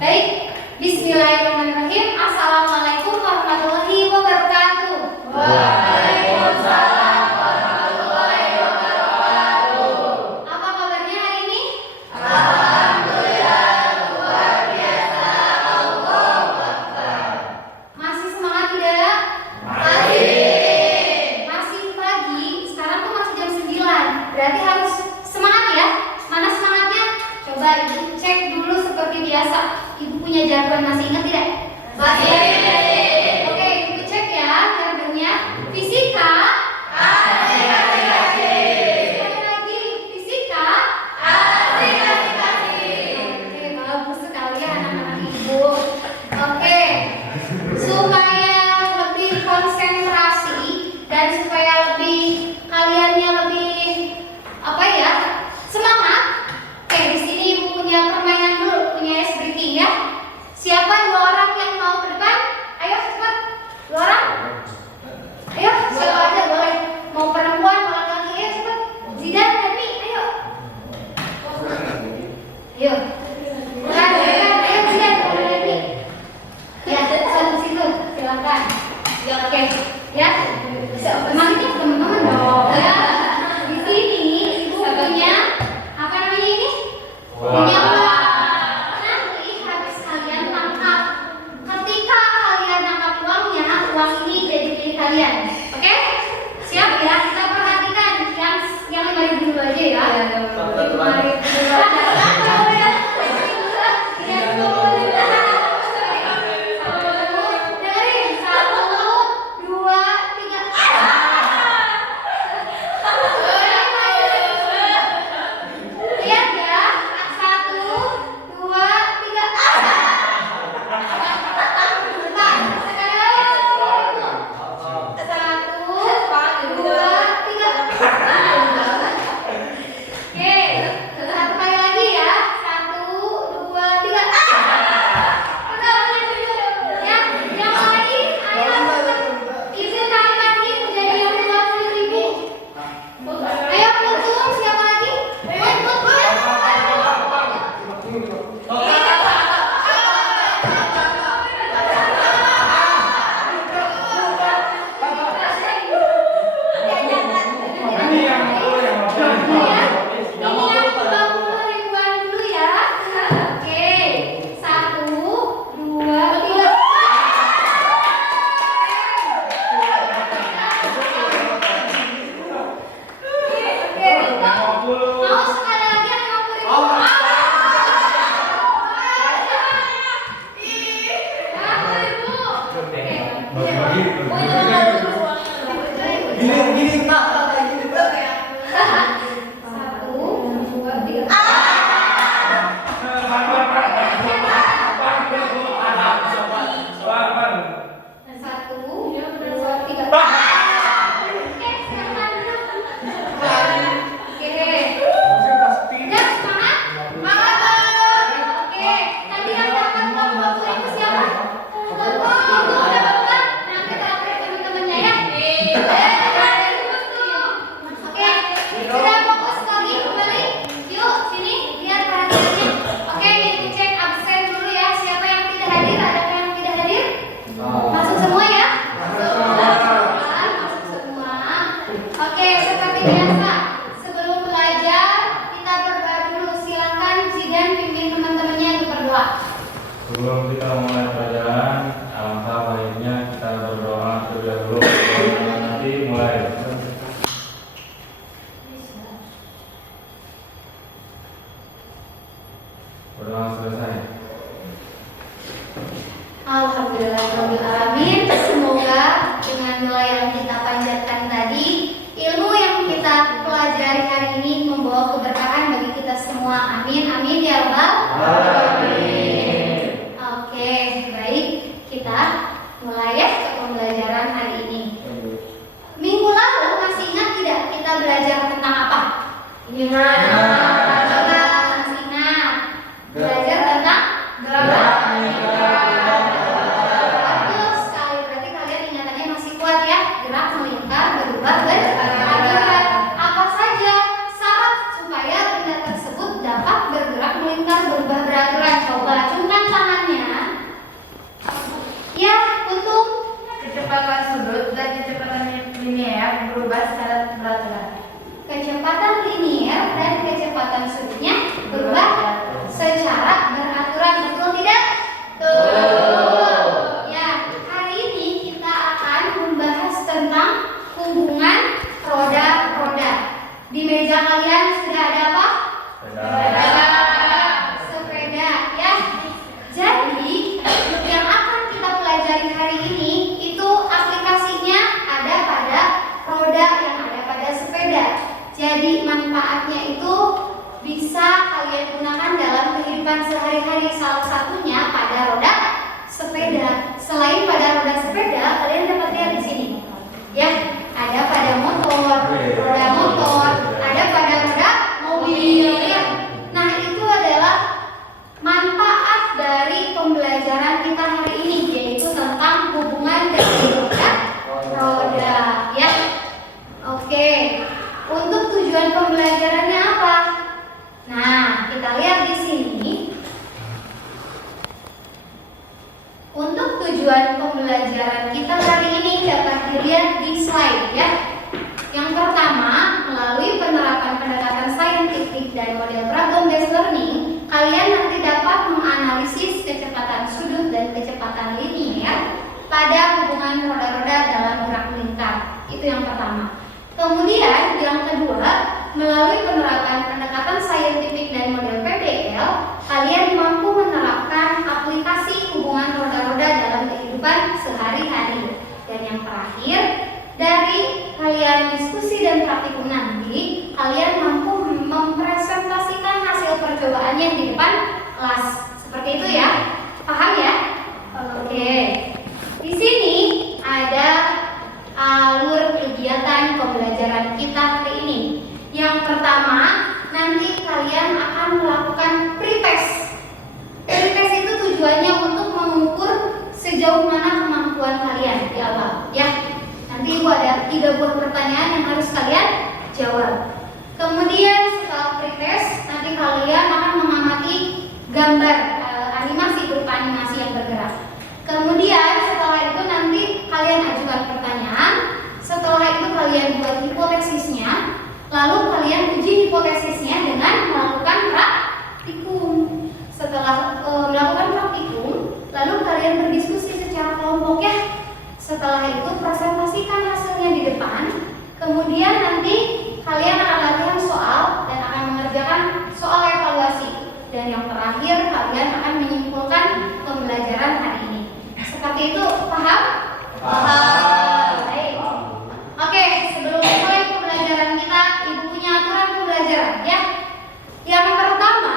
Baik, bismillahirrahmanirrahim. Assalamualaikum warahmatullahi wabarakatuh. Waalaikumsalam warahmatullahi wabarakatuh. Apa kabarnya hari ini? Alhamdulillah, luar biasa. Allahu Akbar. Masih semangat tidak? Masih. Masih pagi, sekarang tuh masih jam 9. Berarti harus semangat ya. Mana semangatnya? Coba Ibu cek dulu seperti biasa. Ibu punya jargon, masih ingat tidak? Masih. Oke, Ibu cek ya jargonnya. Fisika. Asik, asik, asik. Sekali lagi, fisika. Asik, asik, asik. Oke, bagus sekali ya anak-anak Ibu. Oke, supaya lebih konsentrasi dan supaya kaliannya lebih apa ya, semangat. Oke, di sini Ibu punya permainan dulu, punya ice breaking ya. Siapa 2 orang yang mau ke depan? Ayo cepat, 2 orang. Ayo, siapa aja boleh. Mau perempuan, mau laki-laki, ayo cepat. Zidan, Dani, ayo. Ayo. Bukan, ayo Zidan, boleh Dani. Ya, satu situ, silakan. Ya, oke. Ya, emang ini teman-teman dong. Ya, di sini Ibu punya apa namanya ini? Punya uang. Nanti habis kalian tangkap. Ketika kalian tangkap uangnya, uang ini jadi milik kalian. Oke? Siap ya? Kita perhatikan yang 5.000 dulu aja ya. 5.000 dulu aja. Dengerin, 1, 2, 3. Lihat ya, 1, 2, 3. Bentar, sekali lagi. 1, 2, 3. Oke, satu kali lagi ya. 1, 2, 3. Ya, yang lagi, ayo. Ibu naik lagi menjadi yang 50.000. Ayo Putum, siapa lagi? Put, ya. Ingat 20 ribuan dulu ya. Oke, 1, 2, 3. Oke, mau sekali lagi yang 50.000? Gini, Pak. Satu, dua, tiga. Satu, dua, tiga. Oke, silakan duduk. Oke. Udah semangat? Oke, tadi yang dapat uang 20.000 siapa? Ibu udah dapat? Nanti terakhir teman-temannya ya. Oke, sudah fokus lagi kembali. Yuk, sini lihat perhatiannya. Oke, Ibu cek absen dulu ya. Siapa yang tidak hadir? Ada yang tidak hadir? Masuk semua ya? Masuk semua. Oke, seperti biasa. Sebelum belajar, kita berdoa dulu. Silakan Zidan pimpin teman-temannya untuk berdoa. Sebelum kita mulai pelajaran, alangkah baiknya kita berdoa terlebih dahulu. Nanti mulai. Berdoa selesai. Alhamdulillahirrahmanirrahim. Semoga dengan doa yang kita panjatkan tadi, ilmu yang kita pelajari hari ini membawa keberkahan bagi kita semua. Amin, amin ya Rabbal alamin. Oke, baik, kita mulai ya ke pembelajaran hari ini. Minggu lalu masih ingat tidak kita belajar tentang apa? Ingat. Coba masih ingat. Belajar tentang gerak. Bagus sekali, berarti kalian ingatannya masih kuat ya. Gerak, melingkar, berubah, beraturan. Apa saja syarat supaya benda tersebut dapat bergerak, melingkar, berubah, beraturan? roda sepeda, kalian dapat lihat di sini. Ya, ada pada motor, roda motor, ada pada roda mobil. Ya. Nah, itu adalah manfaat dari pembelajaran kita hari ini, yaitu tentang hubungan dari roda. Ya, oke. Untuk tujuan pembelajarannya apa? Nah, kita lihat di sini. Untuk tujuan pembelajaran kita hari ini dapat dilihat di slide ya. Yang pertama, melalui penerapan pendekatan saintifik dan model problem based learning, kalian nanti dapat menganalisis kecepatan sudut dan kecepatan linier pada hubungan roda-roda dalam gerak lingkar. Itu yang pertama. Kemudian yang kedua, melalui penerapan pendekatan saintifik dan model PDL, kalian mampu menerapkan aplikasi hubungan roda-roda dalam kehidupan sehari-hari. Dan yang terakhir, dari kalian diskusi dan praktikum nanti, kalian mampu mempresentasikan hasil percobaannya di depan kelas. Seperti itu ya, paham ya? Oke. Di sini ada alur kegiatan pembelajaran kita hari ini. Yang pertama, nanti kalian akan melakukan pretest. Pretest itu tujuannya untuk mengukur sejauh mana kemampuan kalian di awal, ya. Nanti Ibu ada 3 buah pertanyaan yang harus kalian jawab. Kemudian setelah pretest, nanti kalian akan mengamati gambar animasi berupa animasi yang bergerak. Kemudian setelah itu nanti kalian ajukan pertanyaan. Setelah itu kalian buat hipotesisnya. Lalu kalian uji hipotesisnya dengan melakukan praktikum. Setelah melakukan praktikum, lalu kalian berdiskusi secara kelompok ya. Setelah itu presentasikan hasilnya di depan. Kemudian nanti kalian akan latihan soal dan akan mengerjakan soal evaluasi. Dan yang terakhir kalian akan menyimpulkan pembelajaran hari ini. Seperti itu, paham? Paham. Baik. Oke, sebelum mulai pembelajaran kita, Ibu punya aturan pembelajaran ya. Yang pertama,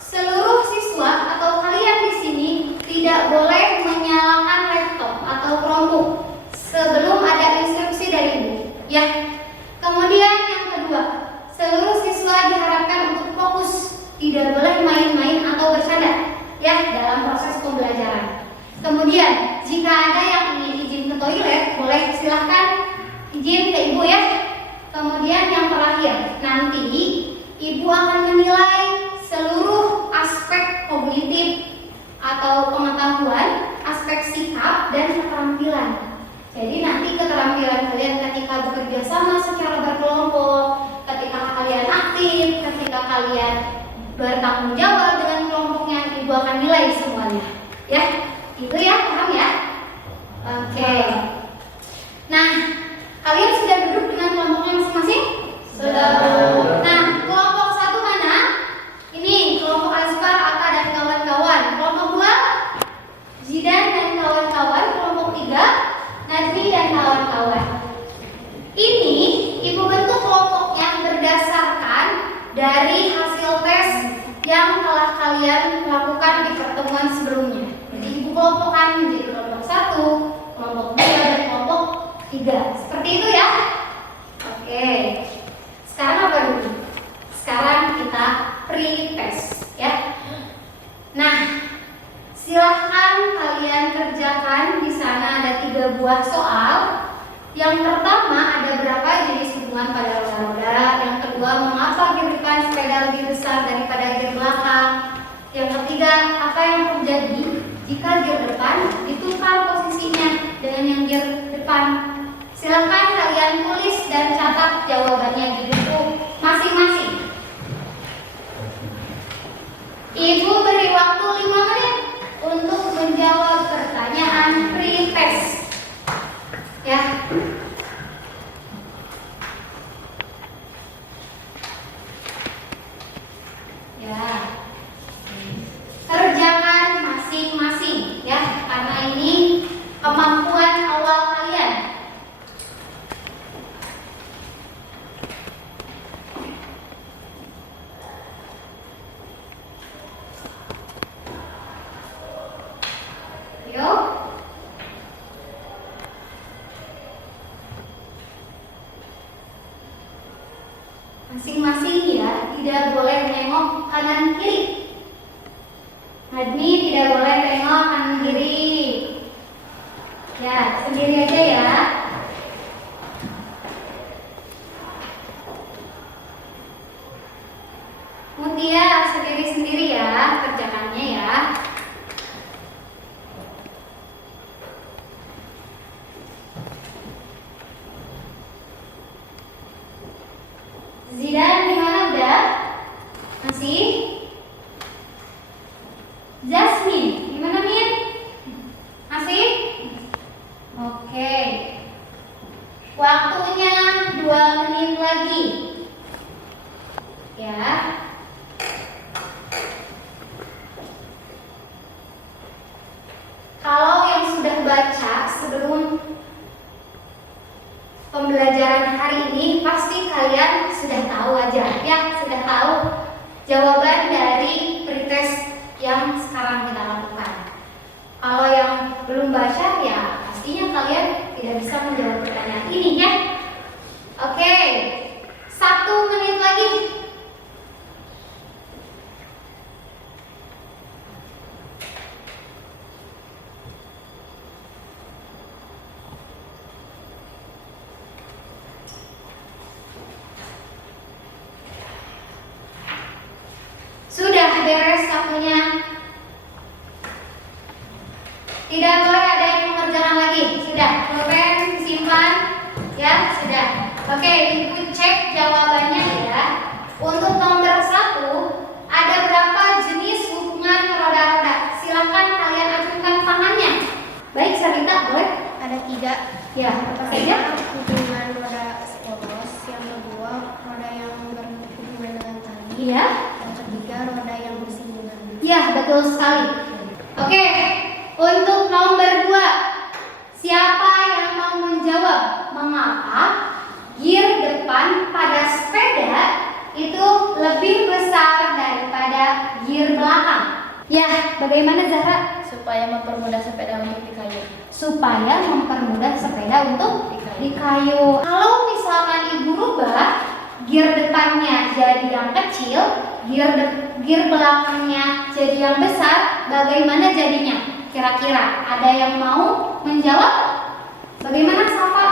seluruh siswa atau kalian di sini tidak boleh menyalakan laptop atau Chromebook sebelum ada instruksi dari Ibu, ya. Kemudian yang kedua, seluruh siswa diharapkan untuk fokus, tidak boleh main-main atau bercanda, ya, dalam proses pembelajaran. Kemudian, jika ada yang ingin izin ke toilet, boleh silahkan izin ke Ibu ya. Kemudian yang terakhir, nanti Ibu akan menilai seluruh aspek kognitif atau pengetahuan, aspek sikap dan keterampilan. Jadi nanti keterampilan kalian ketika bekerja sama secara berkelompok, ketika kalian aktif, ketika kalian bertanggung jawab dengan kelompoknya, Ibu akan nilai semuanya. Ya, itu ya, paham ya? Oke. Nah, kalian sudah duduk dengan kelompoknya masing-masing? Sudah. Nah, kelompok 1 mana? Ini kelompok Azfar, Aka dan kawan-kawan. Kelompok 2 Zidan dan kawan-kawan. Kelompok 3 Najmi dan kawan-kawan. Ini Ibu bentuk kelompoknya berdasarkan dari hasil tes yang telah kalian lakukan di pertemuan sebelumnya. Jadi Ibu kelompokkan menjadi kelompok 1, kelompok 2 dan kelompok 3. Seperti itu ya. Oke. Sekarang apa dulu? Sekarang kita pre-test ya. Nah, silahkan kalian kerjakan. Di sana ada 3 buah soal. Yang pertama, ada berapa jenis hubungan pada roda-roda. Yang kedua, mengapa gear depan sepeda lebih besar daripada gear belakang. Yang ketiga, apa yang terjadi jika gear depan ditukar posisinya dengan yang gear depan. Silahkan kalian tulis dan catat jawabannya di buku masing-masing. Ibu beri waktu 5 menit untuk menjawab pertanyaan pre-test. Ya. Ya. Kerjakan masing-masing ya, karena ini kemampuan awal kalian. tidak boleh nengok kanan kiri. Nadmi tidak boleh nengok kanan kiri. Ya, sendiri aja ya. Mutia sendiri-sendiri ya kerjakannya ya. Zidan gimana udah? Masih? Jasmine gimana Min? Masih? Oke. Waktunya 2 menit lagi. Ya. Kalau yang sudah baca sebelum pembelajaran hari ini pasti kalian sudah tahu aja ya, sudah tahu jawaban dari pretest yang sekarang kita lakukan. Kalau yang belum baca ya pastinya kalian tidak bisa menjawab pertanyaan ini ya. Oke, 1 menit lagi. Sudah beres waktunya. Tidak boleh ada yang mengerjakan lagi. Sudah, pulpen simpan. Ya, sudah. Oke, ibu cek jawabannya ya. Untuk nomor 1, ada berapa jenis hubungan roda-roda? Silakan kalian acungkan tangannya. Baik, Sarita, boleh? Ada 3. Ya, apa saja? Hubungan roda poros, yang kedua roda yang berhubungan dengan tali, Iya. yang ketiga roda yang bersinggungan. Ya, betul sekali. Oke, untuk nomor 2, siapa yang mau menjawab mengapa gear depan pada sepeda itu lebih besar daripada gear belakang? Ya, bagaimana Zahra? Supaya mempermudah sepeda untuk dikayu. Supaya mempermudah sepeda untuk dikayu. Kalau misalkan ibu rubah gear depannya jadi yang kecil, gear belakangnya jadi yang besar, bagaimana jadinya? Kira-kira ada yang mau menjawab? Bagaimana Safa?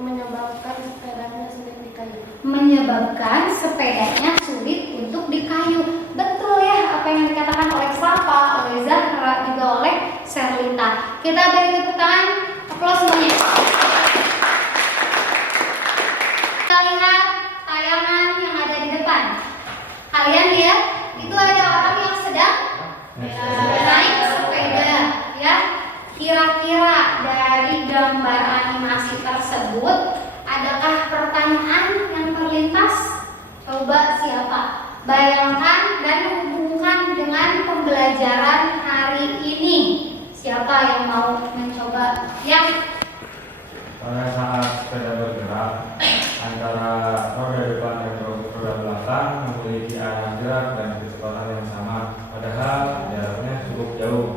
Menyebabkan sepedanya sulit dikayu. Menyebabkan sepedanya sulit untuk dikayu. Betul ya apa yang dikatakan oleh Safa, oleh Zahra, juga oleh Serlita. Kita beri tepuk tangan, aplaus semuanya. Kita lihat tayangan yang ada di depan. Kalian lihat, itu ada orang yang sedang naik sepeda, ya. Kira-kira dari gambar animasi tersebut, adakah pertanyaan yang terlintas? Coba siapa? Bayangkan dan hubungkan dengan pembelajaran hari ini. Siapa yang mau mencoba? Ya. Pada saat sepeda bergerak, antara roda depan dan roda belakang memiliki arah gerak dan kecepatan yang sama, padahal jaraknya cukup jauh.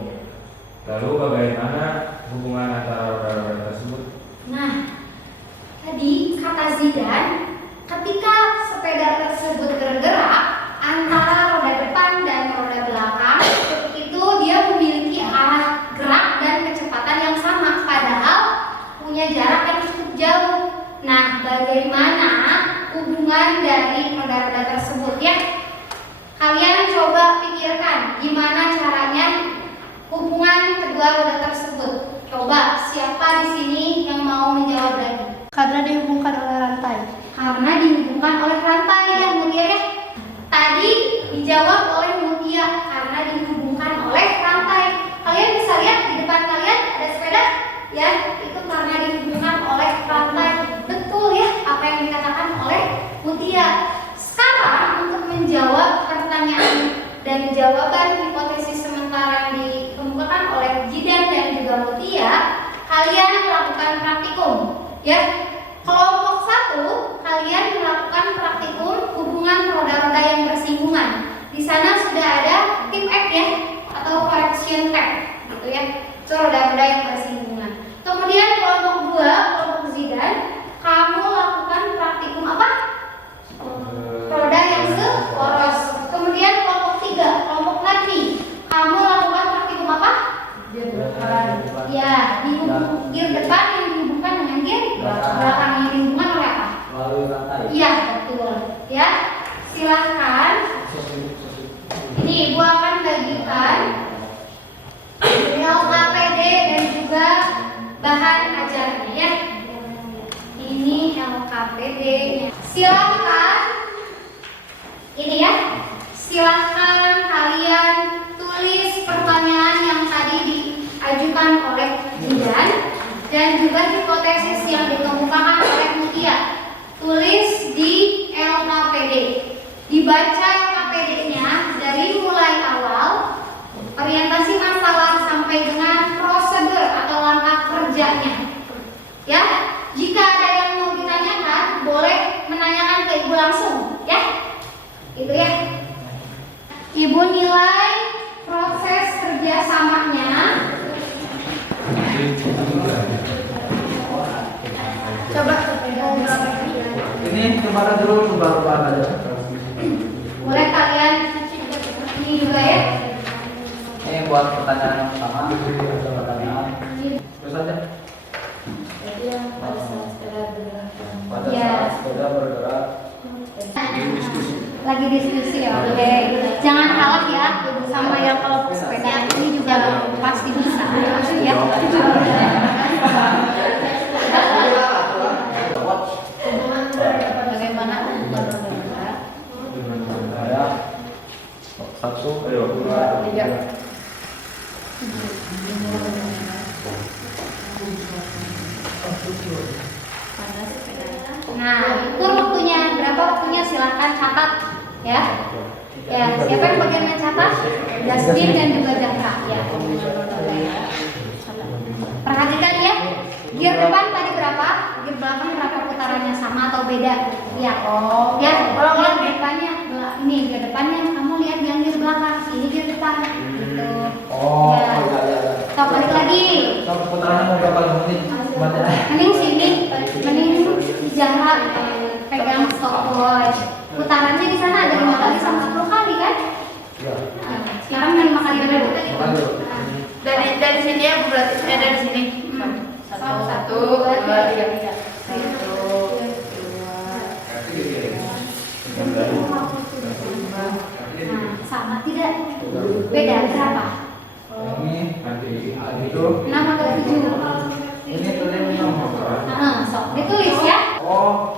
Lalu bagaimana hubungan antara roda-roda tersebut? Nah, tadi kata Zidan, ketika sepeda tersebut bergerak antara roda depan dan roda belakang, itu dia memiliki arah gerak dan kecepatan yang sama, padahal punya jarak yang cukup jauh. Nah, bagaimana hubungan dari roda-roda tersebut ya? Kalian coba pikirkan gimana caranya hubungan kedua roda tersebut. Coba siapa di sini yang mau menjawab lagi? Karena dihubungkan oleh rantai. Karena dihubungkan oleh rantai ya Mutia ya. Tadi dijawab oleh Mutia karena dihubungkan oleh rantai. Kalian bisa lihat di depan kalian ada sepeda ya, itu karena dihubungkan oleh rantai. Betul ya apa yang dikatakan oleh Mutia. Sekarang untuk menjawab pertanyaan dan jawaban hipotesis sementara yang dikemukakan oleh Zidan dan juga Mutia, kalian melakukan praktikum ya. Kelompok 1, kalian melakukan praktikum hubungan roda-roda yang bersinggungan. Di sana sudah ada tip X ya, atau correction tag gitu ya. Itu roda-roda yang bersinggungan. Kemudian kelompok 2, kelompok Zidan, kamu lakukan praktikum apa? Roda yang Ya, gear depan yang dihubungkan dengan gear belakang yang dihubungkan oleh apa? Melalui rantai. Iya, betul. Ya, silahkan. Ini Ibu akan bagikan LKPD dan juga bahan ajarnya ya. Ini LKPD-nya. Silahkan. Ini ya. Silahkan kalian tulis pertanyaan yang tadi diajukan oleh Dian dan juga hipotesis yang dikemukakan oleh Mutia. Tulis di LKPD. Dibaca LKPD-nya dari mulai awal orientasi masalah sampai dengan prosedur atau langkah kerjanya. Ya, jika ada yang mau ditanyakan, boleh menanyakan ke Ibu langsung, ya. Itu ya. Ibu nilai proses kerjasamanya. Coba Ini kemana dulu baru aja. boleh kalian ini juga ya. Ini buat pertanyaan yang pertama. Pertanyaan. Terus aja. Pada Ya. saat sepeda bergerak. Lagi diskusi ya, oke. Jangan kalah ya sama yang kalau sepeda ini juga pasti bisa ya. Bagaimana hubungan bergerak? Ya. Satu, dua, tiga. Nah, ukur waktunya, berapa waktunya silahkan catat ya. Ya, siapa yang bagian mencatat? Justin dan juga Zahra ya. Perhatikan ya. Gear depan tadi berapa? Gear belakang berapa putarannya, sama atau beda? Ya. Oh, ya. Kalau gear depannya ini gear depannya kamu lihat yang gear belakang, ini gear depan gitu. Oh, Ya. iya. Stop, balik lagi. Putarannya mau berapa menit? Mending sini, mending Zahra pegang stopwatch. Putarannya di sana ada 5 kali sama 10 kali kan? Iya. Nah, sekarang main 5 kali dulu. Dari sini ya, Bu, berarti dari sini. Satu, dua, tiga. Nah, sama tidak? Beda berapa? Ini itu. 6 atau 7? Ini tulis Nah, sok ditulis ya. Oh.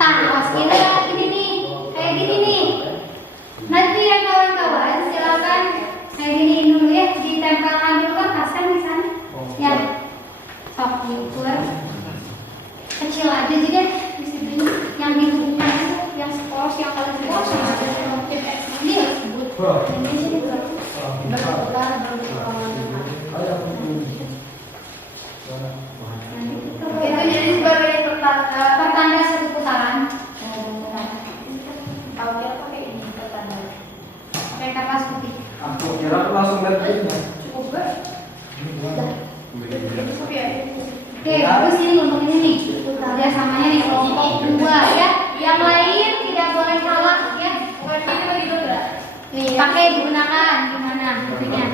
Nah, awas gini nih, kayak gini nih. Nanti ya kawan-kawan, silakan kayak gini dulu ya, ditempelkan dulu kan pasang di sana. Ya, sok diukur. Kecil aja jadi di sini. Yang dihubungkan itu, yang sepolos, yang paling sepolos, yang ada motif ini ya disebut. Ini sih berputar Itu jadi sebagai pertanda satu putaran. Tahu kira pakai ini pertanda. Pakai kertas putih. Aku kira aku langsung lihat. Cukup gak? Cukup ya? Oke, terus ini kelompok ini nih, kerjasamanya nih kelompok 2 ya. Yang lain tidak boleh kalah ya. Ini bagi dulu enggak? Pakai digunakan gimana intinya?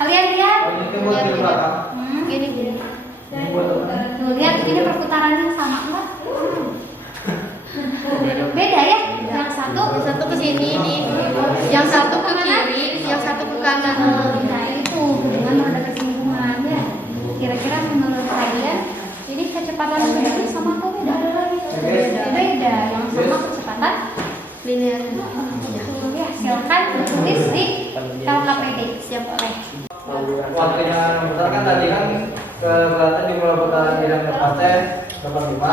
Kalian lihat? Ini buat di belakang. Gini. Ini buat apa? Tuh, lihat ini perputarannya sama enggak? Beda ya? Yang satu ke sini nih. Yang satu ke kiri, yang satu ke kanan. Nah itu hubungan ada kesinggungan ya. Kira-kira menurut kalian ini kecepatan kendali sama atau beda? Beda. Yang sama kecepatan Linear. ya, silakan tulis di LKPD. Siap oleh. Waktunya putar kan tadi kan kelihatan di mulai putaran bidang lepasnya 85.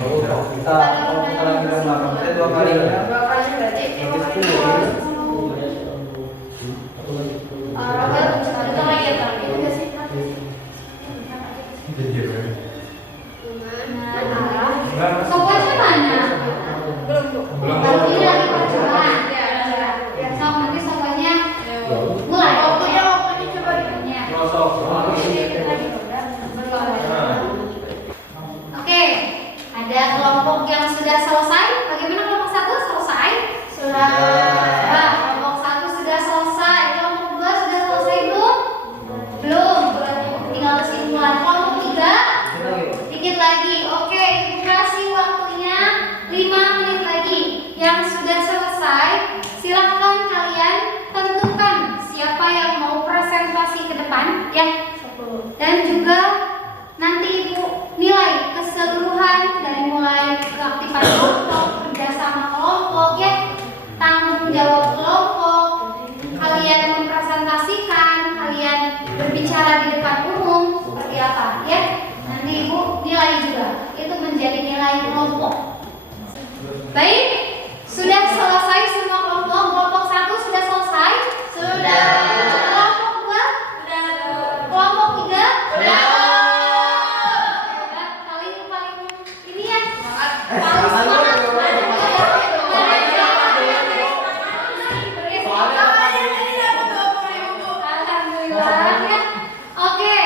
Baru kita putaran bidang belakangnya 2 kali. Berarti Sokonya mana? Berarti lagi percobaan. So, nanti sokonya mulai. waktunya coba Ya. Nah. Oke, ada kelompok yang sudah selesai. Bagaimana kelompok 1 selesai? Sudah. Kelompok 1 sudah selesai. Kelompok 2 sudah selesai belum? berbicara di depan umum seperti apa ya. Nanti Ibu nilai juga. Itu menjadi nilai kelompok. Baik, sudah selesai semua kelompok. Kelompok 1 sudah selesai? Sudah. Kelompok 2? Sudah. Kelompok 3? Sudah. Paling ini ya. Paling semangat. Alhamdulillah ya. Oke,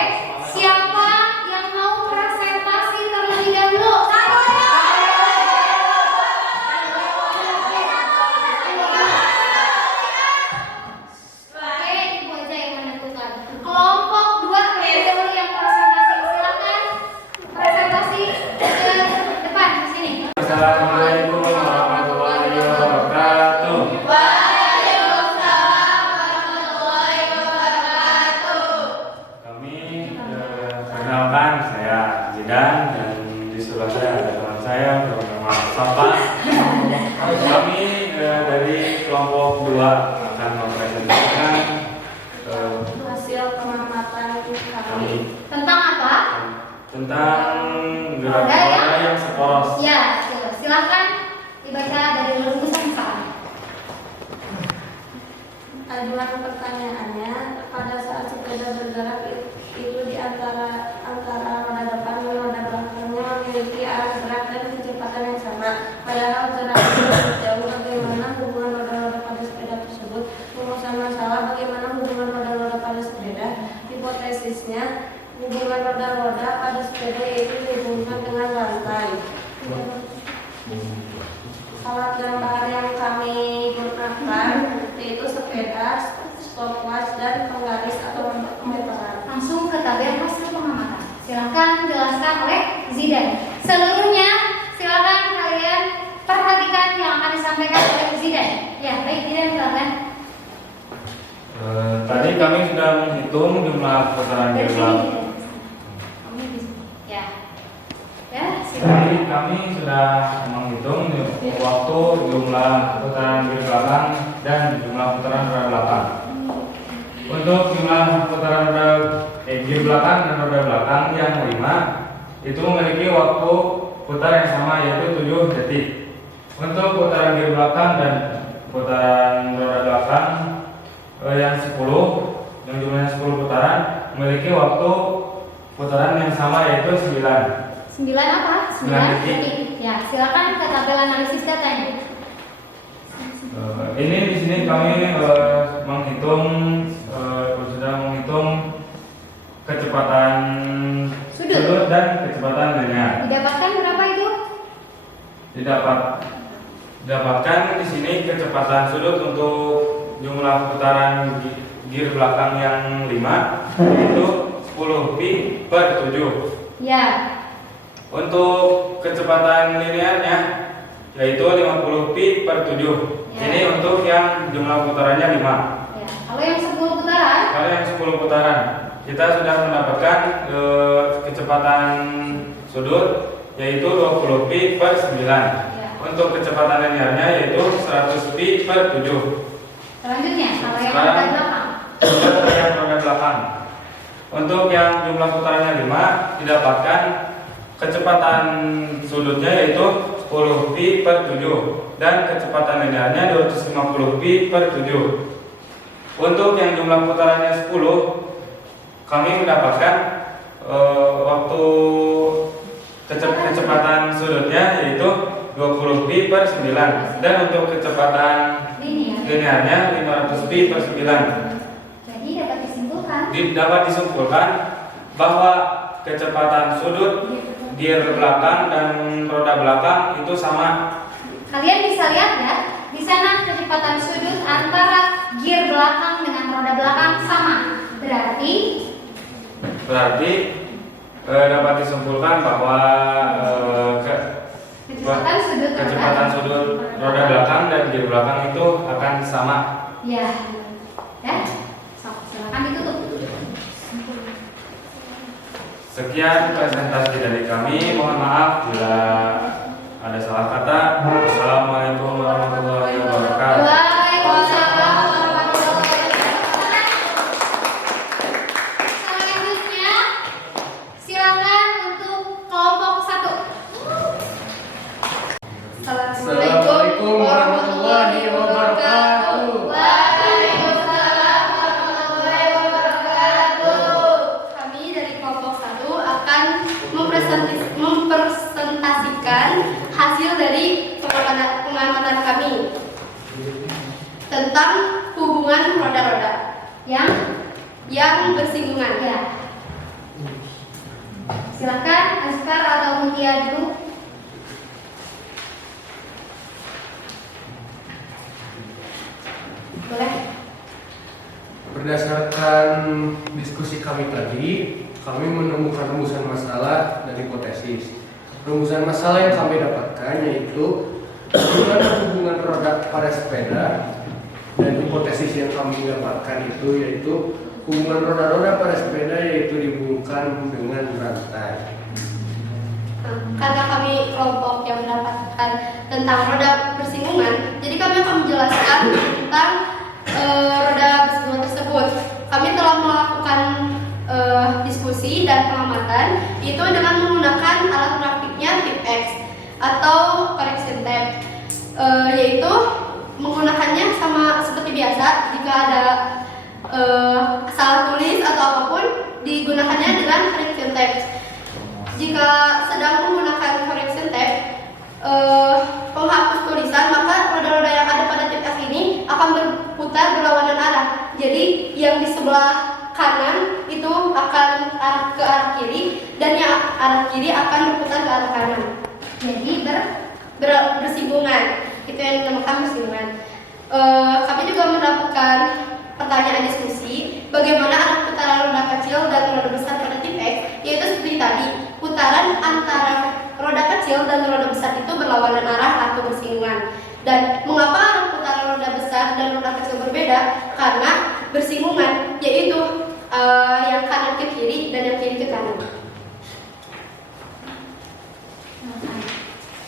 siapa yang mau presentasi terlebih dahulu? Oke, Ibu aja yang menentukan. Kelompok 2 terlebih dahulu yang presentasi. Silakan presentasi ke depan di sini. Assalamualaikum warahmatullahi wabarakatuh. Kami perkenalkan, saya Zidan dan di sebelah saya ada teman saya bernama Safa. Kami dari kelompok 2 akan mempresentasikan Hasil pengamatan kami Tentang apa? tentang gerak-gerak yang seporos. Ya, silakan dibaca dari rumusan Pak. Ajuan pertanyaannya, pada saat sepeda bergerak itu di antara roda depan dan roda belakangnya memiliki arah gerak dan kecepatan yang sama. Padahal gerak itu jauh, bagaimana hubungan roda-roda pada sepeda tersebut? Rumusan masalah, bagaimana hubungan roda-roda pada sepeda? Hipotesisnya, hubungan roda-roda pada sepeda yaitu dihubungkan dengan rantai. Alat gambar yang kami gunakan yaitu sepeda, stopwatch, dan penggaris atau meteran. Langsung ke tabel hasil pengamatan. Silakan dijelaskan oleh Zidan. Seluruhnya silakan kalian perhatikan yang akan disampaikan oleh Zidan. Ya, baik Zidan silakan. Tadi kami sudah menghitung jumlah putaran Dari gear sini belakang. Zidan. Kamu di sini. Ya. Ya, Jadi silakan. kami sudah menghitung waktu, jumlah putaran gear belakang dan jumlah putaran roda belakang. Untuk jumlah putaran gear belakang dan roda belakang yang 5 itu memiliki waktu putar yang sama yaitu 7 detik. Untuk putaran gear belakang dan putaran roda belakang yang 10 yang jumlahnya 10 putaran memiliki waktu putaran yang sama yaitu 9. 9 apa? 9 detik. detik. Ya, silakan ke tabel analisis datanya. Ini di sini kami menghitung sudah menghitung kecepatan sudut dan kecepatan linear. Didapatkan berapa itu? Didapatkan di sini kecepatan sudut untuk jumlah putaran gear belakang yang 5 yaitu 10 pi per 7. Ya. Untuk kecepatan linearnya yaitu 50 pi per 7. Ya. Ini untuk yang jumlah putarannya 5. Ya. Kalau yang 10 putaran? Kalau yang 10 putaran kita sudah mendapatkan kecepatan sudut yaitu 20 pi per 9. Ya. Untuk kecepatan linearnya yaitu 100 pi per 7. Selanjutnya, kalau yang Sekarang, roda belakang. Untuk yang roda belakang. Untuk yang jumlah putarannya 5 didapatkan kecepatan sudutnya yaitu 10 pi per 7 dan kecepatan linearnya 250 pi per 7. Untuk yang jumlah putarannya 10 kami mendapatkan waktu kecepatan sudutnya yaitu 20 pi per 9 dan untuk kecepatan linearnya 500 pi per 9. Jadi dapat disimpulkan. Dapat disimpulkan bahwa kecepatan sudut gear belakang dan roda belakang itu sama. Kalian bisa lihat ya, di sana kecepatan sudut antara gear belakang dengan roda belakang sama. Berarti dapat disimpulkan bahwa kecepatan sudut roda belakang dan gear belakang itu akan sama. Ya. Silakan ditutup. Sekian presentasi dari kami. Mohon maaf bila ada salah kata. Wassalamualaikum warahmatullahi wabarakatuh. Waalaikumsalam warahmatullahi wabarakatuh. yang bersinggungan. Ya. Silakan Askar atau Mutia dulu. Boleh. Berdasarkan diskusi kami tadi, kami menemukan rumusan masalah dan hipotesis. Rumusan masalah yang kami dapatkan yaitu hubungan roda pada sepeda, dan hipotesis yang kami dapatkan yaitu hubungan roda-roda pada sepeda yaitu dihubungkan dengan rantai. Karena kami kelompok yang mendapatkan tentang roda bersinggungan, jadi kami akan menjelaskan tentang roda bersinggungan tersebut. Kami telah melakukan diskusi dan pengamatan itu dengan menggunakan alat praktiknya tip X atau correction tape, yaitu menggunakannya sama seperti biasa. Jika ada salah tulis atau apapun, digunakannya dengan correction tape. Jika sedang menggunakan correction tape penghapus tulisan, maka roda-roda yang ada pada tip X ini akan berputar berlawanan arah. Jadi yang di sebelah kanan itu akan ke arah kiri, dan yang arah kiri akan berputar ke arah kanan. Jadi bersinggungan. Itu yang dinamakan bersinggungan. Kami juga mendapatkan pertanyaan diskusi bagaimana arah putaran roda kecil dan roda besar pada tip X, yaitu seperti tadi, putaran antara roda kecil dan roda besar itu berlawanan arah atau bersinggungan. Dan mengapa arah putaran roda besar dan roda kecil berbeda? Karena bersinggungan, yaitu yang kanan ke kiri dan yang kiri ke kanan.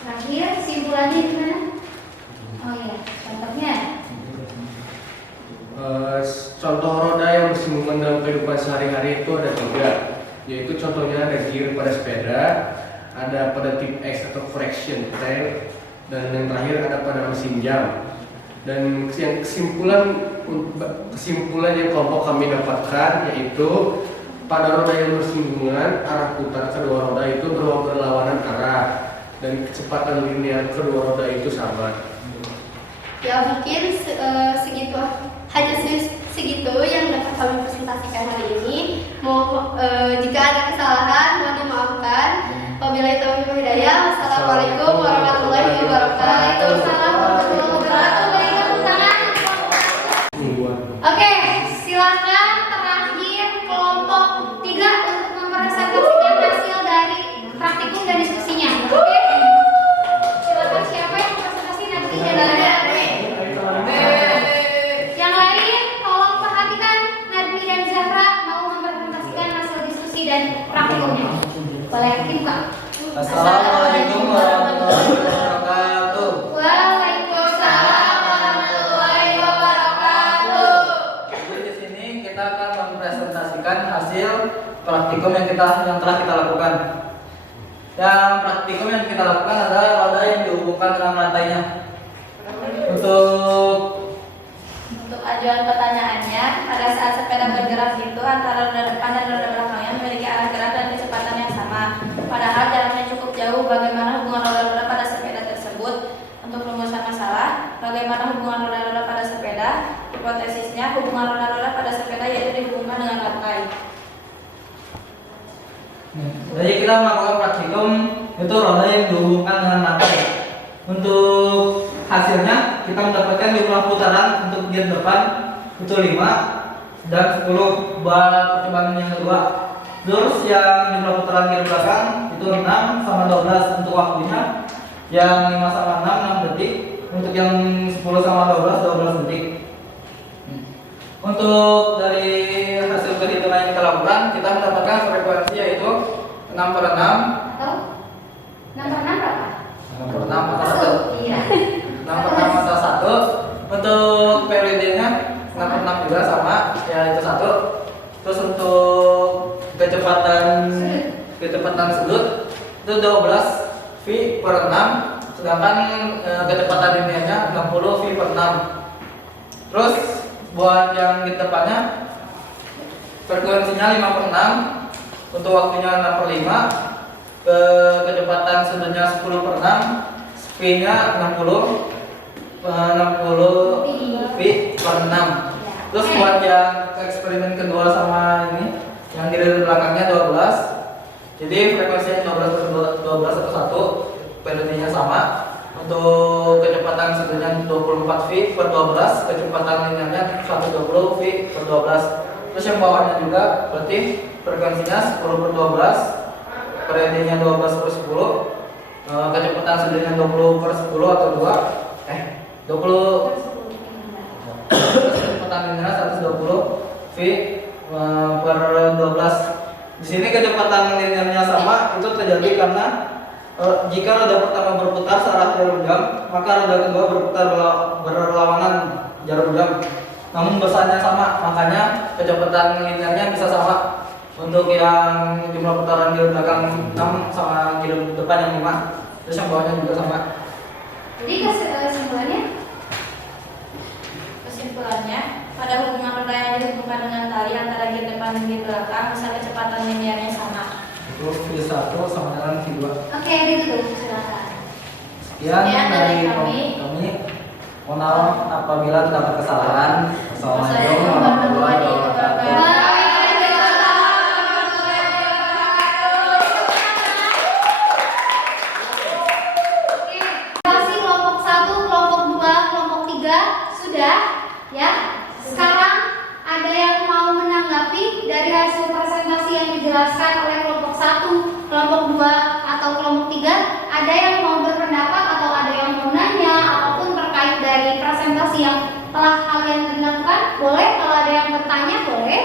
terakhir kesimpulannya gimana? Oh iya, contohnya. Contoh roda yang bersinggungan dalam kehidupan sehari-hari itu ada 3, yaitu contohnya ada gear pada sepeda, ada pada tip X atau friction tail, dan yang terakhir ada pada mesin jam. Dan yang kesimpulan yang kelompok kami dapatkan yaitu pada roda yang bersinggungan, arah putar kedua roda itu berlawanan arah dan kecepatan linear kedua roda itu sama. Ya mungkin segitu, hanya segitu yang dapat kami presentasikan hari ini. Jika ada kesalahan mohon dimaafkan. Wabillahi taufiq wal hidayah. Wassalamualaikum warahmatullahi wabarakatuh. Waalaikumsalam warahmatullahi wabarakatuh. Berikan tepuk tangan. Oke, silakan terakhir kelompok 3 untuk mempresentasikan hasil dari praktikum dan diskusinya. Oke, silakan siapa yang presentasi nanti ada. Yang lain tolong perhatikan, Nadmi dan Zahra mau mempresentasikan hasil diskusi dan praktikumnya. Boleh dibuka. Assalamualaikum warahmatullahi wabarakatuh. Waalaikumsalam warahmatullahi wabarakatuh. Jadi di sini kita akan mempresentasikan hasil praktikum yang telah kita lakukan. Yang praktikum yang kita lakukan adalah roda yang dihubungkan dengan rantainya. Untuk ajuan pertanyaannya, pada saat sepeda bergerak itu antara roda depan dan roda belakangnya memiliki arah gerak dan kecepatan yang sama. Padahal jaraknya cukup jauh. Bagaimana hubungan roda-roda pada sepeda tersebut? Untuk rumusan masalah, bagaimana hubungan roda-roda pada sepeda? Hipotesisnya, hubungan roda-roda pada sepeda yaitu dihubungkan dengan rantai. Jadi kita melakukan praktikum itu roda yang dihubungkan dengan rantai. Untuk hasilnya kita mendapatkan jumlah putaran untuk gear depan itu 5 dan 10 buat percobaan yang kedua. Terus yang jumlah putaran gear belakang itu 6 sama 12 untuk waktunya. Yang 5 sama 6 detik. Untuk yang 10 sama 12 detik. Untuk dari hasil perhitungan yang kita lakukan, kita mendapatkan frekuensi yaitu 6/6 Atau 6/6 berapa? 6/6 atau 1. Iya. 6/6 atau 1. Untuk periodenya 6/6 juga sama, ya itu 1. Terus untuk kecepatan sudut itu 12 V per 6, sedangkan kecepatan linearnya 60 V per 6. Terus buat yang di depannya frekuensinya 5/6, untuk waktunya 6/5, kecepatan sudutnya 10/6, V nya 60 V per 6. Terus buat yang eksperimen kedua sama ini yang di belakangnya 12. Jadi frekuensinya 12 atau 1, periodenya sama. Untuk kecepatan sudutnya 24 V per 12, kecepatan linearnya 120 V per 12. Terus yang bawahnya juga berarti frekuensinya 10 per 12, periodenya 12 per 10, kecepatan sudutnya 20 per 10 atau 20 kecepatan linear 120 V per 12. Di sini kecepatan linearnya sama, itu terjadi karena jika roda pertama berputar searah jarum jam, maka roda kedua berputar berlawanan jarum jam. Namun besarnya sama, makanya kecepatan linearnya bisa sama. Untuk yang jumlah putaran di belakang 6 sama di depan yang 5, terus yang bawahnya juga sama. Jadi kesimpulannya? Kesimpulannya, pada hubungan roda yang dihubungkan dengan tali antara gear depan dan gear belakang, misal kecepatan linearnya sama. Itu V1 sama dengan V2. Oke, ditutup, silakan. Sekian dari kami. Mohon maaf apabila terdapat kesalahan. Wassalamualaikum warahmatullahi wabarakatuh. Sudah, ya. Sekarang ada yang mau menanggapi dari hasil presentasi yang dijelaskan oleh kelompok 1, kelompok 2, atau kelompok 3? Ada yang mau berpendapat atau ada yang mau nanya apapun terkait dari presentasi yang telah kalian lakukan? Boleh, kalau ada yang bertanya boleh.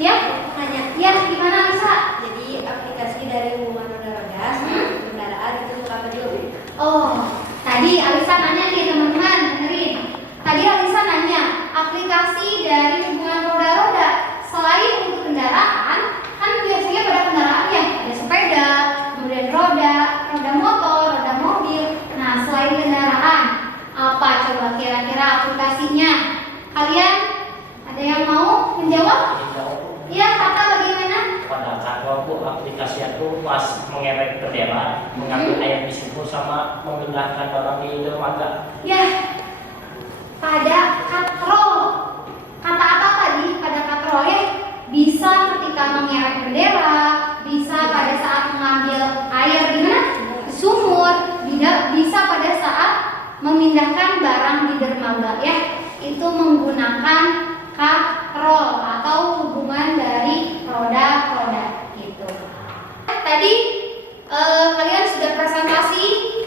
Ya, tanya. Ya, gimana Lisa? Jadi aplikasi dari hubungan roda-roda sama kendaraan itu untuk apa dulu? Oh, tadi Alisa nanya nih teman-teman, dengerin. Tadi Alisa nanya, aplikasi dari hubungan roda-roda selain untuk kendaraan, kan biasanya pada kendaraan ya ada sepeda, kemudian roda motor, roda mobil. Nah, selain kendaraan, apa coba kira-kira aplikasinya? Kalian ada yang mau menjawab? Iya, Kakak bagaimana? Pada saat waktu aplikasi itu pas mengerek bendera, mengambil air di situ sama memindahkan barang di dermaga. Ya, pada katrol. Kata apa tadi? Pada katrol ya. Bisa ketika mengerek bendera, bisa pada saat mengambil air di mana? Di sumur, bisa pada saat memindahkan barang di dermaga ya. Itu menggunakan katrol atau hubungan dari roda-roda gitu. Tadi kalian sudah presentasi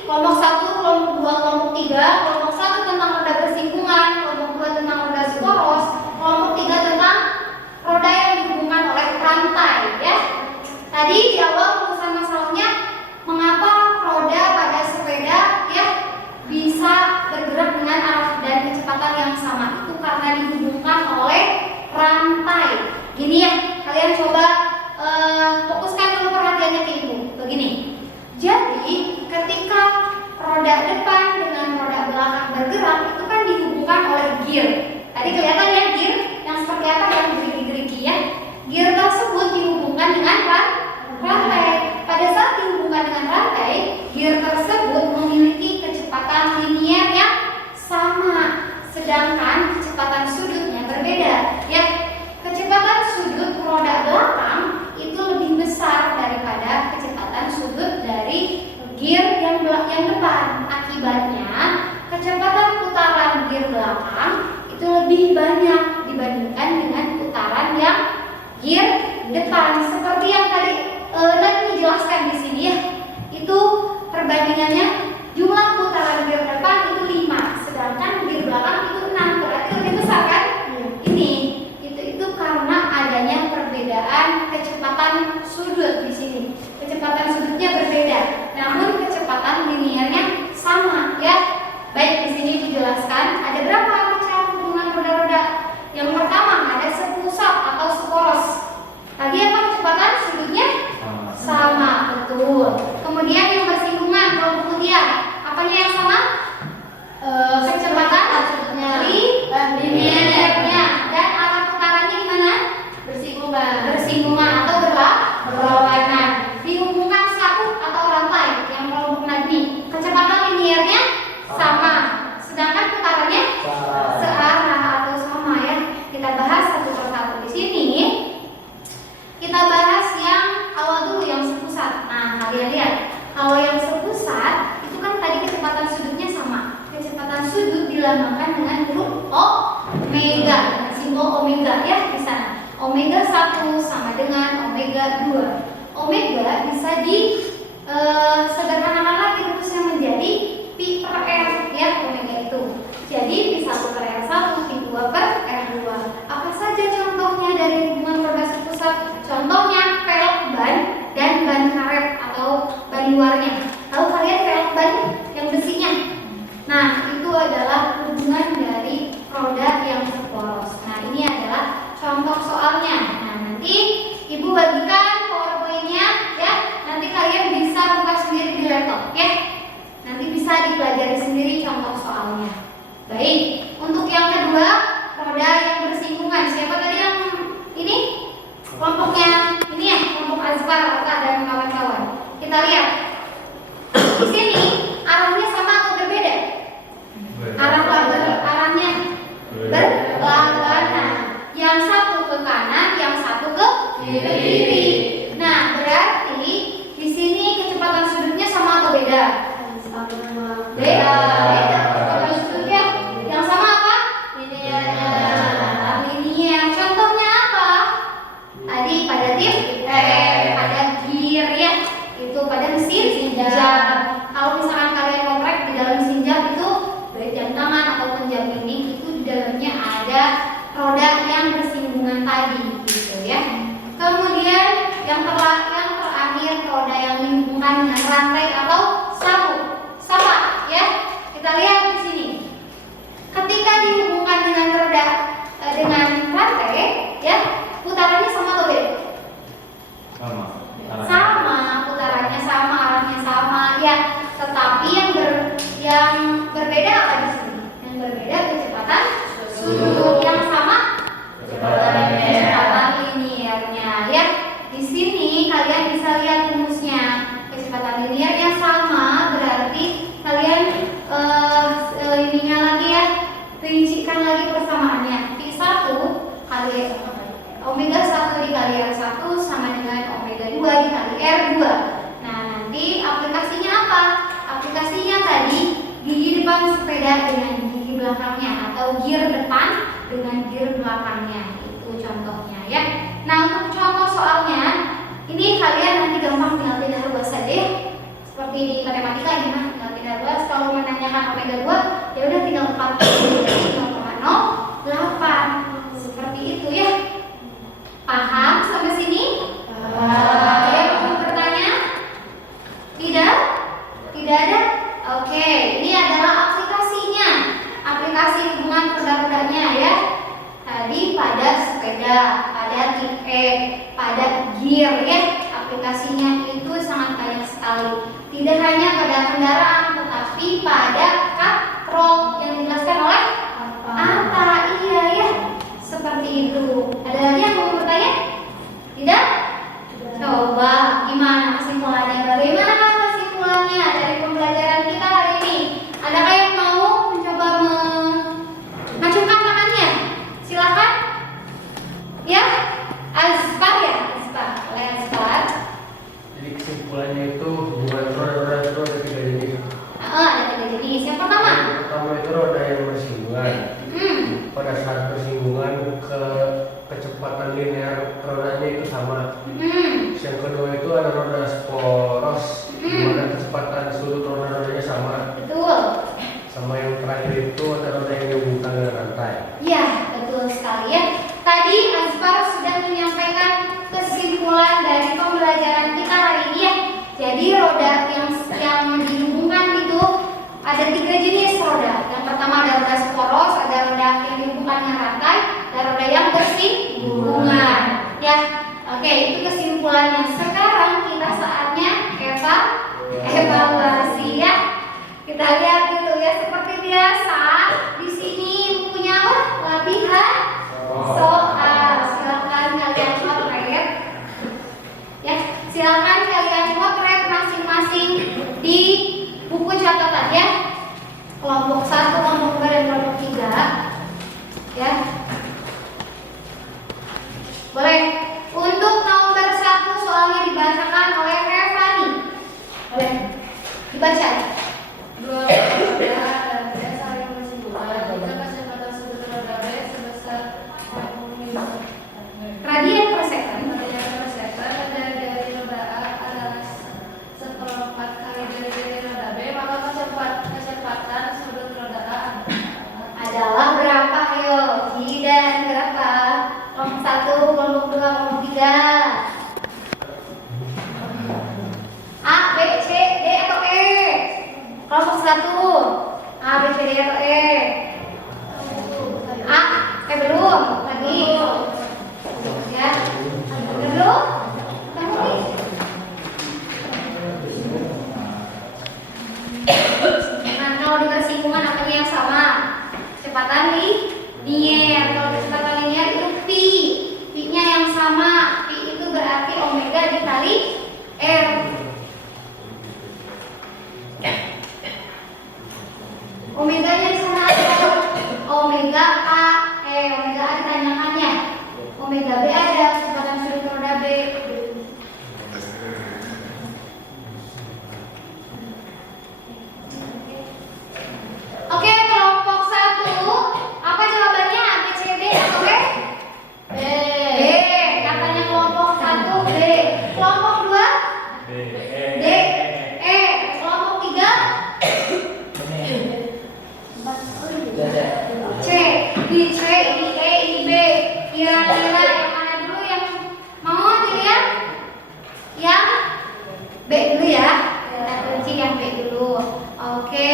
kelompok 1, kelompok 2, kelompok 3. Kelompok 1 tentang roda bersinggungan, kelompok 2 tentang roda poros, kelompok 3 tentang roda yang dihubungkan oleh rantai ya. Tadi di awal rumusan masalahnya mengapa roda pada sepeda ya bisa bergerak dengan arah dan kecepatan yang sama. Itu karena dihubungkan oleh rantai. Gini ya, kalian coba fokuskan dulu perhatiannya ke ibu. Begini. Jadi ketika roda depan dengan roda belakang bergerak itu kan dihubungkan oleh gear. Tadi kelihatan ya gear yang seperti apa yang gerigi-gerigi ya. Gear tersebut dihubungkan dengan rantai. Pada saat dihubungkan dengan rantai, gear tersebut memiliki kecepatan linear yang sama, sedangkan kecepatan sudutnya berbeda. Ya, kecepatan sudut roda belakang itu lebih besar daripada kecepatan sudut dari gear yang depan. Akibatnya kecepatan putaran gear belakang itu lebih banyak dibandingkan dengan putaran yang gear depan. Seperti yang tadi nanti dijelaskan di sini ya, itu perbandingannya jumlah putaran gear depan itu 5, sedangkan gear belakang itu 6. Berarti lebih besar kan? Ini itu karena adanya perbedaan kecepatan sudut di sini. Kecepatan sudutnya berbeda, namun kecepatan linearnya sama ya. Baik, di sini dijelaskan ada berapa macam hubungan roda-roda. Yang pertama ada sepusat atau seporos. Tadi apa kecepatan sudutnya? Sama, betul. Kemudian yang bersinggungan kelompok 3 omega 1 sama dengan omega 2. Omega bisa di sederhanakan lagi rumusnya menjadi pi per r ya, omega itu. Jadi pi 1 per r 1, pi 2 per r 2. Apa saja contohnya dari hubungan roda sepusat? Contohnya pelek ban dan ban karet atau ban luarnya. Tahu kalian pelek ban yang besinya? Nah, itu adalah hubungan dari roda yang seporos. Nah, ini adalah contoh soalnya. Nah, nanti Ibu bagikan PowerPoint-nya ya. Nanti kalian bisa buka sendiri di laptop ya. Nanti bisa dipelajari sendiri contoh soalnya. Baik, untuk yang kedua, roda yang bersinggungan. Siapa tadi yang ini? Kelompoknya ini ya, kelompok Azfar, Ata dan kawan-kawan. Kita lihat. Di sini arahnya sama atau berbeda? Arahnya berlawanan. Yang satu ke kanan, yang satu ke kiri. Nah, berarti di sini kecepatan sudutnya sama atau beda? Beda. Kecepatan sudutnya yang sama apa? Linear. Contohnya apa? Tadi pada pada gear ya. Itu pada mesin jam. Kalau misalkan kalian ngoprek di dalam mesin jam itu jam tangan ataupun jam dinding itu di dalamnya ada roda yang bersinggungan tadi gitu ya. Kemudian yang terakhir roda yang dihubungkan dengan rantai atau sapu. Sama ya. Kita lihat di sini. Ketika dihubungkan dengan roda dengan rantai ya, putarannya sama atau beda? Sama, putarannya sama, arahnya sama ya. Tetapi yang berbeda apa di sini? Yang berbeda kecepatan sudut, yang sama kecepatan linearnya ya. Di sini kalian bisa lihat rumusnya. Kecepatan linearnya sama, berarti kalian ininya lagi ya, rincikan lagi persamaannya. Pi 1 kali omega 1 dikali R1 sama dengan omega 2 dikali R2. Nah, nanti aplikasinya apa? Aplikasinya tadi gigi depan sepeda dengan gigi belakangnya atau gear depan dengan gear belakangnya. Itu contohnya ya. Nah, untuk contoh soalnya ini kalian nanti gampang tinggal tidak ruas saja ya. Seperti di matematika gimana? Tinggal tidak ruas. Kalau menanyakan omega 2 ya udah tinggal 0,08. Seperti itu ya. Paham sampai sini? Ada yang mau bertanya? Tidak? Tidak ada? Oke, ini adalah aplikasinya. Aplikasi hubungan roda-rodanya ya. Tadi pada sepeda, pada tip E, pada gear ya. Aplikasinya itu sangat banyak sekali. Tidak hanya pada kendaraan, tetapi pada katrol yang dijelaskan oleh Ata. Iya ya. Seperti itu. Ada lagi yang mau bertanya? Tidak? Coba gimana kesimpulannya? Bagaimana kesimpulannya dari pembelajaran kita hari ini? Adakah yang mau mencoba mengacungkan tangannya? Silakan. Ya, Azfar ya, Azfar. Oleh Azfar. Jadi kesimpulannya itu hubungan roda-roda itu ada 3 jenis. Ada 3 jenis. Yang pertama. Yang pertama itu roda yang bersinggungan. Pada saat bersinggungan kecepatan linear rodanya itu sama. Yang kedua itu ada roda poros, di mana kecepatan sudut roda-rodanya sama. Betul. Sama yang terakhir itu ada roda yang dihubungkan dengan rantai. Ya, betul sekali ya. Tadi Azfar sudah menyampaikan kesimpulan dari pembelajaran kita hari ini ya. Jadi roda yang dihubungkan itu ada 3 jenis roda. Yang pertama ada roda poros, ada roda yang dihubungkan dengan rantai, dan roda yang bersinggungan. Ya, oke, itu kesimpulannya. Sekarang kita saatnya evaluasi ya. Kita lihat dulu ya, seperti biasa di sini punya apa? Latihan soal. Silakan kalian potret. Ya, silakan kalian potret masing-masing di buku catatan ya. Kelompok 1, kelompok 2, dan kelompok 3 ya. Boleh. Untuk nomor 1 soalnya dibacakan oleh Revani. Boleh dibaca. Dua roda dan tidak saling bersinggungan. Jika kecepatan sudut roda B sebesar Radian per second. Radian per second dari roda A adalah seperempat kali dari roda B, maka kecepatan sudut roda A Adalah berapa? Ayo, Jidan berapa? Kelompok 1, kelompok 2, kelompok 3. A, B, C, D atau E? Kelompok 1. A, B, C, D atau E? A, belum. Lagi. Ya. Belum? Lagi. Nah, kalau di bersinggungan apanya yang sama? Kecepatan linear. Kalau kecepatan linear itu pi. Pi-nya yang sama. Pi itu berarti omega dikali R. Omeganya di sana ada. Omega A. Omega A ditanyakannya. Omega B ada. Kecepatan sudut roda B. Oke, kelompok 1. Apa jawabannya? A, B, C, D atau B? B. Katanya kelompok 1 B. Kelompok 2? D. E. Kelompok 3? C. Di C, di E, di B. Kira-kira yang mana dulu yang mau dilihat? Yang B dulu ya. Kita kunci yang B dulu. Oke,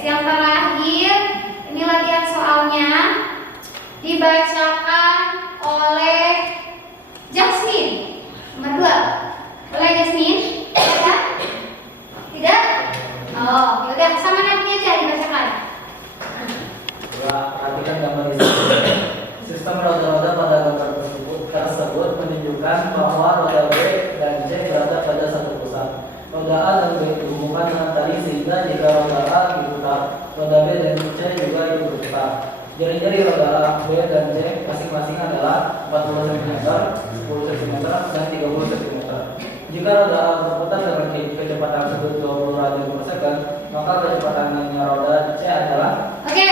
yang terakhir ini latihan soalnya dibacakan oleh Jasmine. Nomor 2. Oleh Jasmine? Tidak? Tidak? Oh, yaudah sama nanti aja dibacakan. Perhatikan gambar ini. Sistem roda-roda pada gambar tersebut menunjukkan bahwa roda B dan C berada pada satu pusat. Roda A dan B dihubungkan dengan tali sehingga jika roda A diputar, roda B dan C juga ikut berputar. Jari-jari roda A, B dan C masing-masing adalah 40 cm, 10 cm, dan 30 cm. Jika roda A berputar dengan kecepatan sudut 20 radian per second, maka kecepatannya roda C adalah. Oke,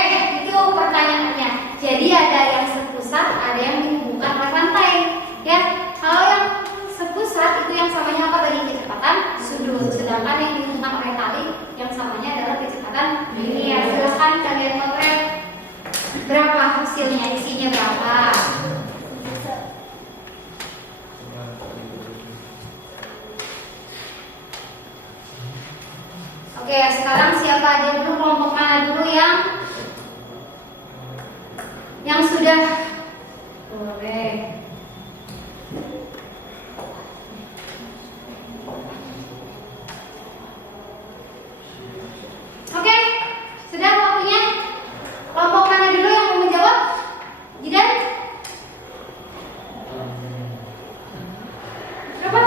itu pertanyaannya. Jadi ada yang sepusat, ada yang dihubungkan oleh rantai. Ya, kalau yang sepusat itu yang samanya apa tadi? Kecepatan sudut. Sedangkan yang dihubungkan oleh tali yang samanya adalah kecepatan linear. Silahkan kalian potret berapa hasilnya, isinya berapa? Oke, sekarang siapa aja dulu, kelompok mana dulu yang sudah boleh. Oke, sudah waktunya. Kelompok mana dulu yang mau menjawab? Jidan? Berapa?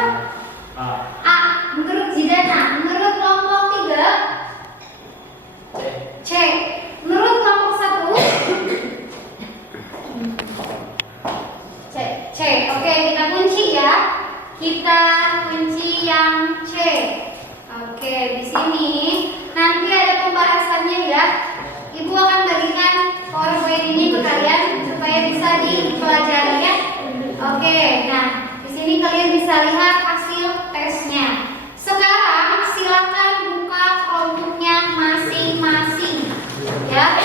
A. Menurut Jidan A. Menurut kelompok 3 C. Menurut kelompok 1 C. Oke, kita kunci ya. Kita kunci yang C. Oke, di sini nanti ada pembahasannya ya. Ibu akan bagikan PowerPoint ini ke kalian supaya bisa dipelajari ya. Oke, nah di sini kalian bisa lihat hasil tesnya. Sekarang silakan buka Chromebook-nya masing-masing ya.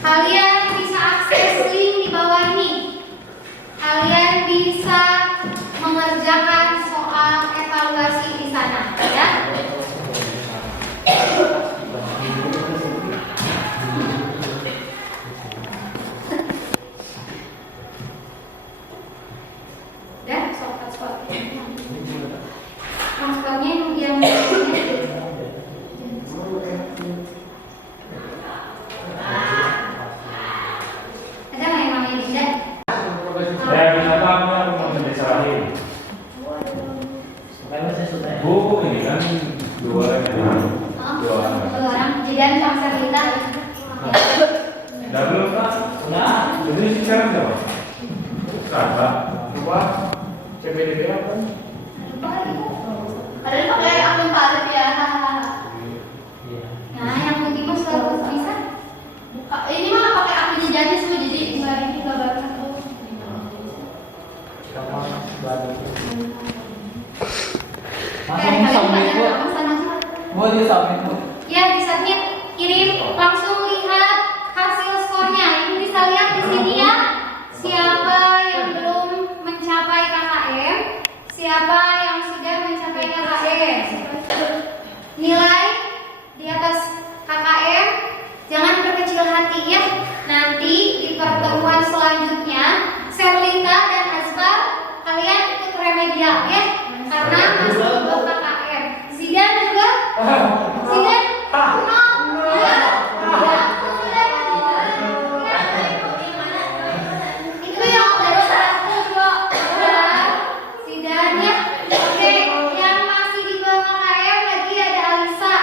Kalian bisa akses link di bawah ini. Kalian bisa mengerjakan soal evaluasi di sana ya. Udah, spot. Transfernya yang ada nggak yang namanya Dinda? Kenapa aku mau disalahin? Karena saya sudah. Bu, ini kan dua Orang Jidan sama Sarlita. Udah belum Pak? Udah. Jadi sekarang siapa? Kakak. Lupa CPDB apa? Padahal pakai akun Pak ya. Nah, yang penting mas kalau bisa. Ini mah pakai akun Janis semua jadi kemarin juga baru. Langsung submit Bu. Bu di submit Bu. Ya, di submit, kirim, langsung lihat hasil skornya. Ibu bisa lihat di sini ya, siapa yang belum mencapai KKM, siapa yang sudah mencapai KKM. Nilai di atas KKM, jangan berkecil hati ya. Nanti di pertemuan selanjutnya, Serlinda dan Azfar, kalian ikut remedial ya, karena masih di bawah KKM. Zidan juga, Zidan, itu yang dari satu dua Zidan ya. Oke, yang masih di bawah KKM lagi ada Alisa.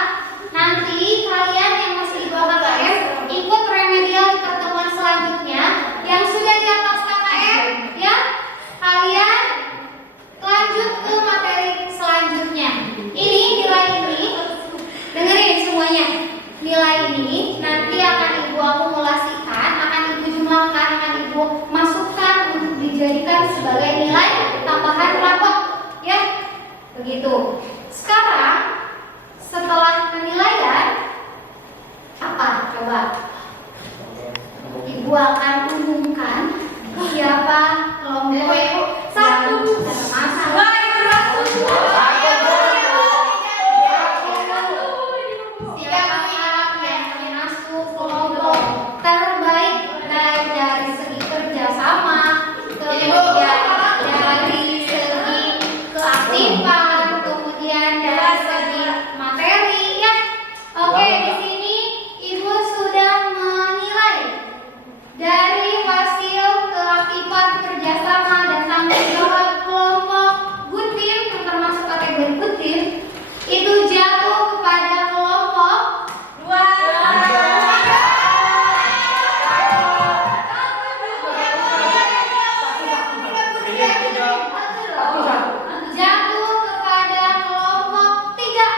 Nanti kalian yang masih di bawah KKM ikut remedial di pertemuan selanjutnya. Yang sudah di atas KKM ya, kalian lanjut ke materi selanjutnya. Ini nilai ini, dengerin semuanya. Nilai ini nanti akan ibu akumulasikan, akan ibu jumlahkan, akan ibu masukkan untuk dijadikan sebagai nilai tambahan rapot, ya. Begitu. Sekarang setelah penilaian apa? Coba. Ibu akan umumkan siapa kelompok satu masalah. Siapa yang masuk kelompok terbaik dari segi kerjasama, kemudian dari segi keaktifan, kemudian dari segi materi ya. Oke, di sini ibu sudah menilai dari hasil keaktifan kerjasama dan tanggung jawab kelompok good team, termasuk kategori good team, itu jatuh kepada kelompok jatuh kepada kelompok 3.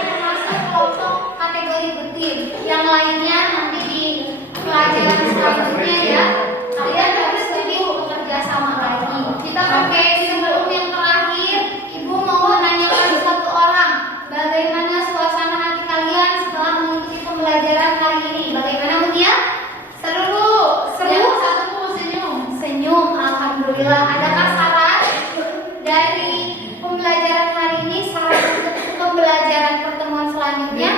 Termasuk kelompok kategori good team. Yang lainnya nanti di pelajaran selanjutnya ya. Kalian harus lebih bekerja sama lagi. Kita pakai sebelum yang terakhir, ibu mau menanyakan satu orang, bagaimana suasana hati kalian setelah mengikuti pembelajaran hari ini? Bagaimana Mutia? Seru, seru. Senyum, alhamdulillah. Adakah saran dari pembelajaran hari ini, saran untuk pembelajaran pertemuan selanjutnya?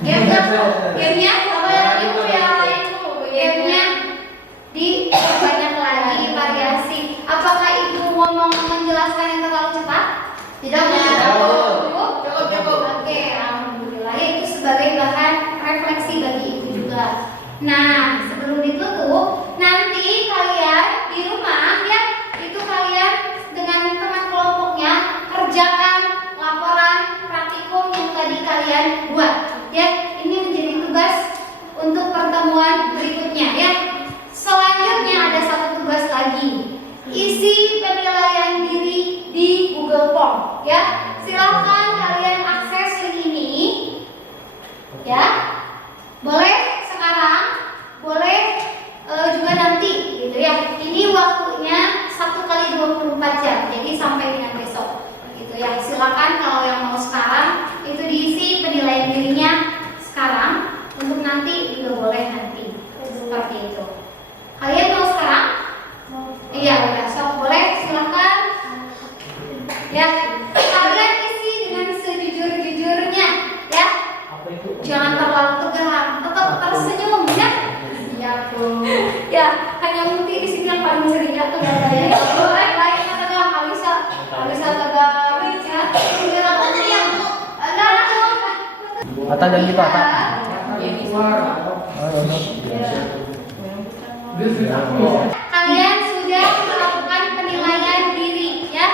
Gamenya apa ibu ya? Gamenya diperbanyak lagi variasi. Apakah ibu ngomong menjelaskan yang terlalu cepat? Tidak cukup. Oke, alhamdulillah. Ya, itu sebagai bahan refleksi bagi ibu juga. Nah, sebelum ditutup, nanti kalian di rumah ya, itu kalian dengan teman kelompoknya kerjakan laporan praktikum yang tadi kalian buat. Ya, ini menjadi tugas untuk pertemuan berikutnya ya. Selanjutnya ada satu tugas lagi. Isi penilaian diri di Google Form ya. Silahkan kalian akses link ini ya. Boleh sekarang, boleh juga nanti gitu ya. Ini waktunya 1x24 jam. Jadi sampai dengan besok gitu ya. Silakan kalau yang mau sekarang itu diisi penilaian dirinya sekarang, untuk nanti juga boleh nanti. Seperti itu. Kalian mau sekarang? Iya, udah. So, boleh silakan. Ya, kalian isi dengan sejujur-jujurnya ya. Jangan terlalu tegang, tetap tersenyum ya. Iya, Bu. Ya, hanya Muti di sini yang paling ceria tuh ya. Lainnya tegang, Alisa tegang ya. Kemudian aku yang Ata dan kita Ata. Kalian sudah melakukan penilaian diri ya.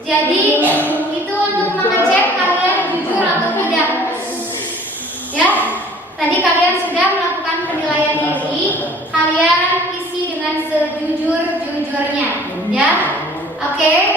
Jadi itu untuk mengecek kalian jujur atau tidak. Ya. Tadi kalian sudah melakukan penilaian diri, kalian isi dengan sejujur-jujurnya ya. Oke.